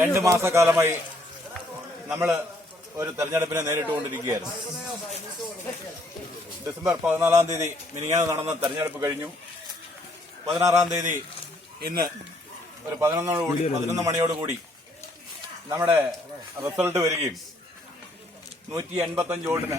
രണ്ട് മാസക്കാലമായി നമ്മൾ ഒരു തെരഞ്ഞെടുപ്പിനെ നേരിട്ടുകൊണ്ടിരിക്കുകയായിരുന്നു. ഡിസംബർ പതിനാലാം തീയതി മിനിങ്ങാതെ നടന്ന തെരഞ്ഞെടുപ്പ് കഴിഞ്ഞു. പതിനാറാം തീയതി ഇന്ന് ഒരു പതിനൊന്നോട് കൂടി പതിനൊന്ന് മണിയോടുകൂടി നമ്മുടെ റിസൾട്ട് വരികയും നൂറ്റി എൺപത്തഞ്ച് വോട്ടിന്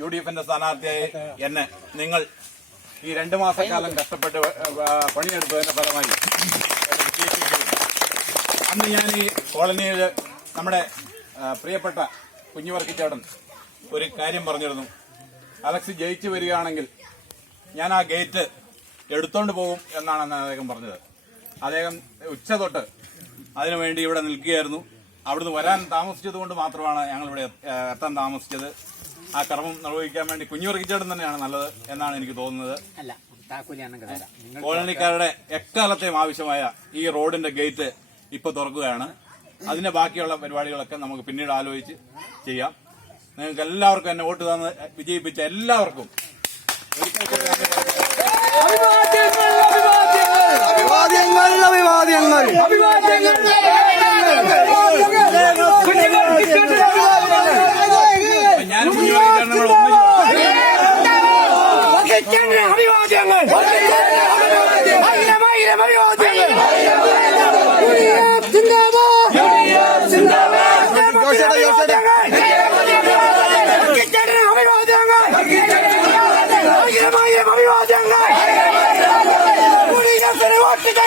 യു ഡി എഫിന്റെ സ്ഥാനാർത്ഥിയായി എന്നെ നിങ്ങൾ ഈ രണ്ട് മാസക്കാലം കഷ്ടപ്പെട്ട് പണിയെടുത്തതിന്റെ ഫലമായി അന്ന് ഞാൻ ഈ കോളനിയിൽ നമ്മുടെ പ്രിയപ്പെട്ട കുഞ്ഞുവർക്കിച്ചേട്ടൻ ഒരു കാര്യം പറഞ്ഞിരുന്നു. അലക്സ് ജയിച്ചു വരികയാണെങ്കിൽ ഞാൻ ആ ഗേറ്റ് എടുത്തോണ്ട് പോകും എന്നാണ് അന്ന് അദ്ദേഹം പറഞ്ഞത്. അദ്ദേഹം ഉച്ച തൊട്ട് അതിനുവേണ്ടി ഇവിടെ നിൽക്കുകയായിരുന്നു. അവിടുന്ന് വരാൻ താമസിച്ചത് കൊണ്ട് മാത്രമാണ് ഞങ്ങൾ ഇവിടെ എത്താൻ താമസിച്ചത്. ആ കർമ്മം നിർവഹിക്കാൻ വേണ്ടി കുഞ്ഞുവർക്കിച്ചേട്ടൻ തന്നെയാണ് നല്ലത് എന്നാണ് എനിക്ക് തോന്നുന്നത്. കോളനിക്കാരുടെ എക്കാലത്തെയും ആവശ്യമായ ഈ റോഡിന്റെ ഗേറ്റ് ഇപ്പൊ തുറക്കുകയാണ്. അതിന്റെ ബാക്കിയുള്ള പരിപാടികളൊക്കെ നമുക്ക് പിന്നീട് ആലോചിച്ച് ചെയ്യാം. നിങ്ങൾക്ക് എല്ലാവർക്കും എന്നെ വോട്ട് തന്ന് വിജയിപ്പിച്ച എല്ലാവർക്കും. ഞാൻ അഭിവാദ്യങ്ങൾ.